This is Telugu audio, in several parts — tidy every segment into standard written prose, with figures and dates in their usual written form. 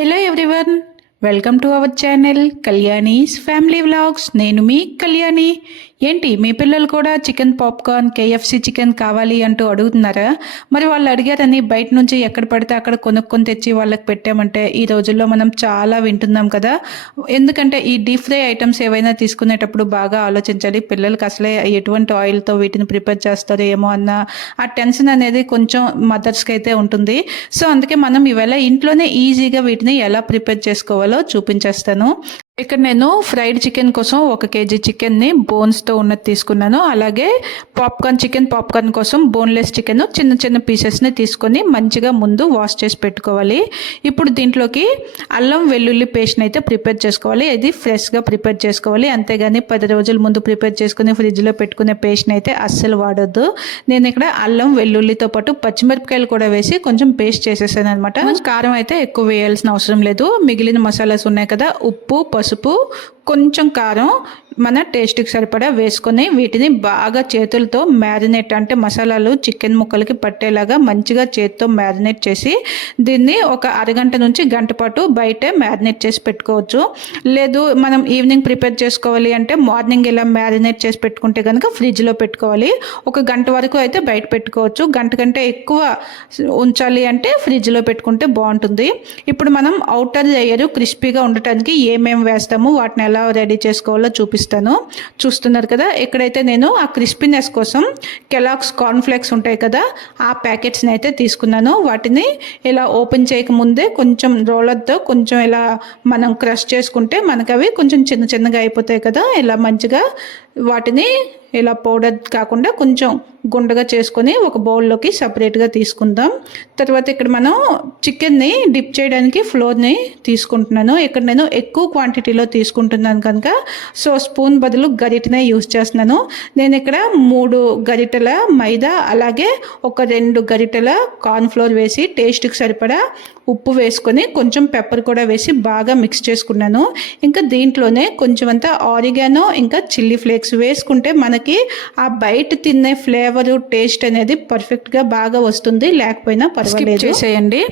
Hello everyone, welcome to our channel Kalyani's family vlogs. నేను మీ కళ్యాణి. ఏంటి మీ పిల్లలు కూడా చికెన్ పాప్కార్న్, కేఎఫ్సి చికెన్ కావాలి అంటూ అడుగుతున్నారా? మరి వాళ్ళు అడిగారని బయట నుంచి ఎక్కడ పడితే అక్కడ కొనుక్కొని తెచ్చి వాళ్ళకి పెట్టామంటే ఈ రోజుల్లో మనం చాలా వింటున్నాం కదా. ఎందుకంటే ఈ డీప్ ఫ్రై ఐటమ్స్ ఏవైనా తీసుకునేటప్పుడు బాగా ఆలోచించాలి. పిల్లలకి అసలే ఎటువంటి ఆయిల్తో వీటిని ప్రిపేర్ చేస్తారో ఏమో అన్న ఆ టెన్షన్ అనేది కొంచెం మదర్స్కి అయితే ఉంటుంది. సో అందుకే మనం ఇవాళ ఇంట్లోనే ఈజీగా వీటిని ఎలా ప్రిపేర్ చేసుకోవాలో చూపించేస్తాను. ఇక్కడ నేను ఫ్రైడ్ చికెన్ కోసం 1 కేజీ చికెన్ని బోన్స్తో ఉన్నది తీసుకున్నాను. అలాగే చికెన్ పాప్కార్న్ కోసం బోన్లెస్ చికెన్ చిన్న చిన్న పీసెస్ని తీసుకొని మంచిగా ముందు వాష్ చేసి పెట్టుకోవాలి. ఇప్పుడు దీంట్లోకి అల్లం వెల్లుల్లి పేస్ట్ని అయితే ప్రిపేర్ చేసుకోవాలి. ఇది ఫ్రెష్గా ప్రిపేర్ చేసుకోవాలి, అంతేగాని 10 రోజుల ముందు ప్రిపేర్ చేసుకుని ఫ్రిడ్జ్లో పెట్టుకునే పేస్ట్ని అయితే అస్సలు వాడొద్దు. నేను ఇక్కడ అల్లం వెల్లుల్లితో పాటు పచ్చిమిరపకాయలు కూడా వేసి కొంచెం పేస్ట్ చేసేసాను అనమాట. కారం అయితే ఎక్కువ వేయాల్సిన అవసరం లేదు. మిగిలిన మసాలాస్ ఉన్నాయి కదా, ఉప్పు, పసుపు, కొంచెం కారం మన టేస్ట్కి సరిపడా వేసుకొని వీటిని బాగా చేతులతో మ్యారినేట్, అంటే మసాలాలు చికెన్ ముక్కలకి పట్టేలాగా మంచిగా చేతితో మ్యారినేట్ చేసి దీన్ని ఒక అరగంట నుంచి గంట పాటు బయటే మ్యారినేట్ చేసి పెట్టుకోవచ్చు. లేదు మనం ఈవినింగ్ ప్రిపేర్ చేసుకోవాలి అంటే మార్నింగ్ ఇలా మ్యారినేట్ చేసి పెట్టుకుంటే కనుక ఫ్రిడ్జ్లో పెట్టుకోవాలి. 1 గంట వరకు అయితే బయట పెట్టుకోవచ్చు. గంట కంటే ఎక్కువ ఉంచాలి అంటే ఫ్రిడ్జ్లో పెట్టుకుంటే బాగుంటుంది. ఇప్పుడు మనం అవుటర్ లేయర్ క్రిస్పీగా ఉండటానికి ఏమేమి వేస్తాము, వాటిని ఎలా రెడీ చేసుకోవాలో చూస్తున్నారు కదా. ఎక్కడైతే నేను ఆ క్రిస్పీనెస్ కోసం కెలాగ్స్ కార్న్ఫ్లేక్స్ ఉంటాయి కదా, ఆ ప్యాకెట్స్ని అయితే తీసుకున్నాను. వాటిని ఇలా ఓపెన్ చేయకముందే కొంచెం రోలర్తో కొంచెం ఇలా మనం క్రష్ చేసుకుంటే మనకు అవి కొంచెం చిన్న చిన్నగా అయిపోతాయి కదా. ఇలా మంచిగా వాటిని ఇలా పౌడర్ కాకుండా కొంచెం గుండగా చేసుకొని ఒక బౌల్లోకి సపరేట్గా తీసుకుందాం. తర్వాత ఇక్కడ మనం చికెన్ని డిప్ చేయడానికి ఫ్లోర్ని తీసుకుంటున్నాను. ఇక్కడ నేను ఎక్కువ క్వాంటిటీలో తీసుకుంటున్నాను కనుక సో స్పూన్ బదులు గరిటెనే యూజ్ చేస్తున్నాను. నేను ఇక్కడ 3 గరిటెల మైదా, అలాగే ఒక 2 గరిటెల కార్న్ఫ్లోర్ వేసి టేస్ట్కి సరిపడా ఉప్పు వేసుకొని కొంచెం పెప్పర్ కూడా వేసి బాగా మిక్స్ చేసుకున్నాను. ఇంకా దీంట్లోనే కొంచెం అంతా ఆరిగానో ఇంకా చిల్లీ ఫ్లేక్స్ వేసుకుంటే మనకి ఆ బయట తినే ఫ్లేవరు, టేస్ట్ అనేది పర్ఫెక్ట్గా బాగా వస్తుంది. లేకపోయినా పర్వాలేదు, చేసేయండి.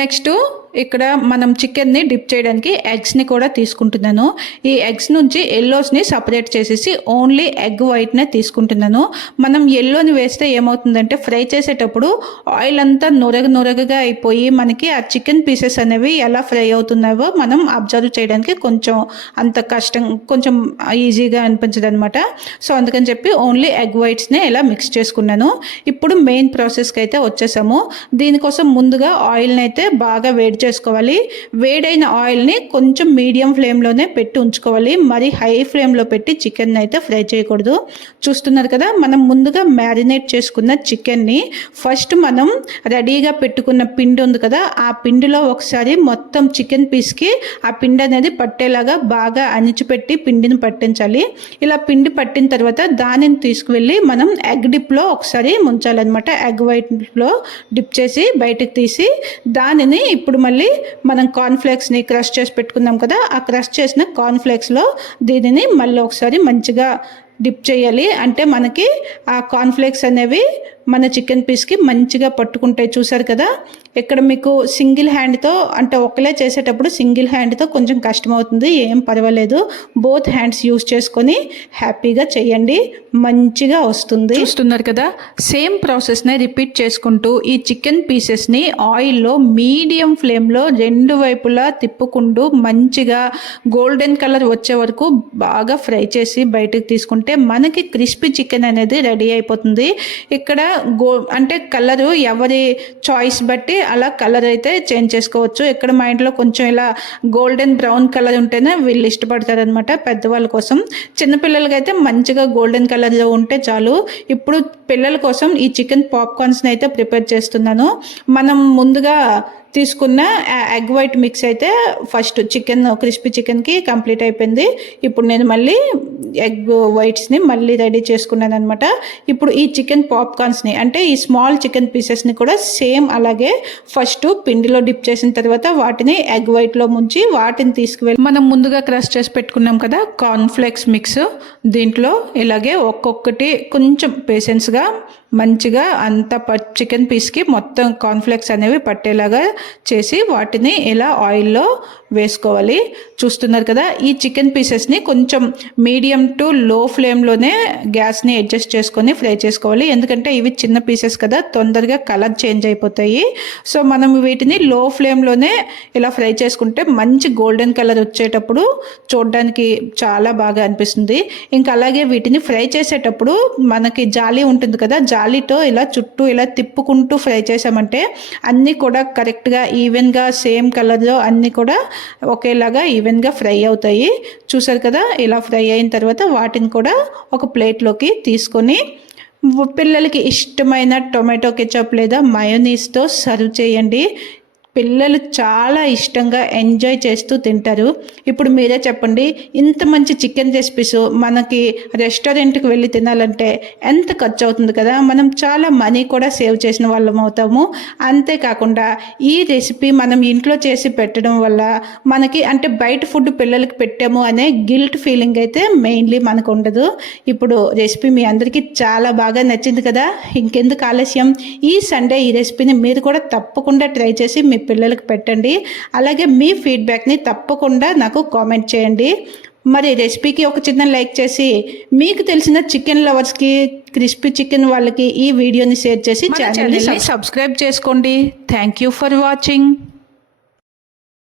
నెక్స్ట్ ఇక్కడ మనం చికెన్ని డిప్ చేయడానికి ఎగ్స్ని కూడా తీసుకుంటున్నాను. ఈ ఎగ్స్ నుంచి ఎల్లోస్ని సపరేట్ చేసేసి ఓన్లీ ఎగ్ వైట్నే తీసుకుంటున్నాను. మనం ఎల్లోని వేస్తే ఏమవుతుందంటే ఫ్రై చేసేటప్పుడు ఆయిల్ అంతా నొరగగా అయిపోయి మనకి ఆ చికెన్ పీసెస్ అనేవి ఎలా ఫ్రై అవుతున్నాయో మనం అబ్జర్వ్ చేయడానికి కొంచెం అంత కష్టం, కొంచెం ఈజీగా అనిపించదు అనమాట. సో అందుకని చెప్పి ఓన్లీ ఎగ్ వైట్స్నే ఇలా మిక్స్ చేసుకున్నాను. ఇప్పుడు మెయిన్ ప్రాసెస్కి అయితే వచ్చేసాము. దీనికోసం ముందుగా ఆయిల్ని అయితే బాగా వేడి చేసుకోవాలి. వేడైన ఆయిల్ని కొంచెం మీడియం ఫ్లేమ్లోనే పెట్టి ఉంచుకోవాలి. మరి హై ఫ్లేమ్లో పెట్టి చికెన్ అయితే ఫ్రై చేయకూడదు. చూస్తున్నారు కదా, మనం ముందుగా మ్యారినేట్ చేసుకున్న చికెన్ని ఫస్ట్ మనం రెడీగా పెట్టుకున్న పిండి ఉంది కదా, ఆ పిండిలో ఒకసారి మొత్తం చికెన్ పీస్కి ఆ పిండి అనేది పట్టేలాగా బాగా అణిచిపెట్టి పిండిని పట్టించాలి. ఇలా పిండి పట్టిన తర్వాత దానిని తీసుకువెళ్ళి మనం ఎగ్ డిప్లో ఒకసారి ముంచాలన్నమాట. ఎగ్ వైట్లో డిప్ చేసి బయటకు తీసి దానిని ఇప్పుడు మళ్ళీ మనం కార్న్ఫ్లేక్స్ని క్రష్ చేసి పెట్టుకున్నాం కదా, ఆ క్రష్ చేసిన కార్న్ఫ్లేక్స్లో దీనిని మళ్ళీ ఒకసారి మంచిగా డిప్ చేయాలి. అంటే మనకి ఆ కార్న్ఫ్లేక్స్ అనేవి మన చికెన్ పీస్కి మంచిగా పట్టుకుంటాయి. చూసారు కదా, ఇక్కడ మీకు సింగిల్ హ్యాండ్తో, అంటే ఒకలే చేసేటప్పుడు సింగిల్ హ్యాండ్తో కొంచెం కష్టమవుతుంది, ఏం పర్వాలేదు. బోత్ హ్యాండ్స్ యూస్ చేసుకొని హ్యాపీగా చేయండి, మంచిగా వస్తుంది. చూస్తున్నారు కదా, సేమ్ ప్రాసెస్ని రిపీట్ చేసుకుంటూ ఈ చికెన్ పీసెస్ని ఆయిల్లో మీడియం ఫ్లేమ్లో 2 వైపులా తిప్పుకుంటూ మంచిగా గోల్డెన్ కలర్ వచ్చే వరకు బాగా ఫ్రై చేసి బయటకు తీసుకుంటే మనకి క్రిస్పీ చికెన్ అనేది రెడీ అయిపోతుంది. ఇక్కడ అంటే కలరు ఎవరి చాయిస్ బట్టి అలా కలర్ అయితే చేంజ్ చేసుకోవచ్చు. ఇక్కడ మా ఇంట్లో కొంచెం ఇలా గోల్డెన్ బ్రౌన్ కలర్ ఉంటేనే వీళ్ళు ఇష్టపడతారనమాట, పెద్దవాళ్ళ కోసం. చిన్నపిల్లలకి అయితే మంచిగా గోల్డెన్ కలర్లో ఉంటే చాలు. ఇప్పుడు పిల్లల కోసం ఈ చికెన్ పాప్కార్న్స్ని అయితే ప్రిపేర్ చేస్తున్నాను. మనం ముందుగా తీసుకున్న ఎగ్ వైట్ మిక్స్ అయితే ఫస్ట్ క్రిస్పీ చికెన్కి కంప్లీట్ అయిపోయింది. ఇప్పుడు నేను మళ్ళీ ఎగ్ వైట్స్ని మళ్ళీ రెడీ చేసుకున్నాను అనమాట. ఇప్పుడు ఈ చికెన్ పాప్కార్న్స్ని, అంటే ఈ స్మాల్ చికెన్ పీసెస్ని కూడా సేమ్ అలాగే ఫస్ట్ పిండిలో డిప్ చేసిన తర్వాత వాటిని ఎగ్ వైట్లో ముంచి వాటిని తీసుకువెళ్ళి మనం ముందుగా క్రష్ చేసి పెట్టుకున్నాం కదా కార్న్ఫ్లేక్స్ మిక్స్, దీంట్లో ఇలాగే ఒక్కొక్కటి కొంచెం పేషెన్స్గా మంచిగా అంత చికెన్ పీస్కి మొత్తం కార్న్ఫ్లెక్స్ అనేవి పట్టేలాగా చేసి వాటిని ఇలా ఆయిల్లో వేసుకోవాలి. చూస్తున్నారు కదా, ఈ చికెన్ పీసెస్ని కొంచెం మీడియం టు లో ఫ్లేమ్లోనే గ్యాస్ని అడ్జస్ట్ చేసుకొని ఫ్రై చేసుకోవాలి. ఎందుకంటే ఇవి చిన్న పీసెస్ కదా, తొందరగా కలర్ చేంజ్ అయిపోతాయి. సో మనం వీటిని లో ఫ్లేమ్లోనే ఇలా ఫ్రై చేసుకుంటే మంచి గోల్డెన్ కలర్ వచ్చేటప్పుడు చూడడానికి చాలా బాగా అనిపిస్తుంది. ఇంకా అలాగే వీటిని ఫ్రై చేసేటప్పుడు మనకి జాలి ఉంటుంది కదా, జాలీతో ఇలా చుట్టూ ఇలా తిప్పుకుంటూ ఫ్రై చేసామంటే అన్నీ కూడా కరెక్ట్గా ఈవెన్గా సేమ్ కలర్లో అన్నీ కూడా ఒకేలాగా ఈవెన్గా ఫ్రై అవుతాయి. చూసారు కదా, ఇలా ఫ్రై అయిన తర్వాత వాటిని కూడా ఒక ప్లేట్లోకి తీసుకొని పిల్లలకి ఇష్టమైన టొమాటో కెచప్ లేదా మయోనీస్తో సర్వ్ చేయండి. పిల్లలు చాలా ఇష్టంగా ఎంజాయ్ చేస్తూ తింటారు. ఇప్పుడు మీరే చెప్పండి, ఇంత మంచి చికెన్ రెసిపీస్ మనకి రెస్టారెంట్కి వెళ్ళి తినాలంటే ఎంత ఖర్చు అవుతుంది కదా, మనం చాలా మనీ కూడా సేవ్ చేసిన వాళ్ళం అవుతాము. అంతేకాకుండా ఈ రెసిపీ మనం ఇంట్లో చేసి పెట్టడం వల్ల మనకి అంటే బయట ఫుడ్ పిల్లలకి పెట్టాము అనే గిల్ట్ ఫీలింగ్ అయితే మెయిన్లీ మనకు ఉండదు. ఇప్పుడు రెసిపీ మీ అందరికీ చాలా బాగా నచ్చింది కదా, ఇంకెందుకు ఆలస్యం, ఈ సండే ఈ రెసిపీని మీరు కూడా తప్పకుండా ట్రై చేసి మీ పిల్లలకు పెట్టండి. అలాగే మీ ఫీడ్బ్యాక్ని తప్పకుండా నాకు కామెంట్ చేయండి. మరి రెసిపీకి ఒక చిన్న లైక్ చేసి మీకు తెలిసిన చికెన్ లవర్స్కి, క్రిస్పీ చికెన్ వాళ్ళకి ఈ వీడియోని షేర్ చేసి ఛానల్ని సబ్స్క్రైబ్ చేసుకోండి. Thank you for watching.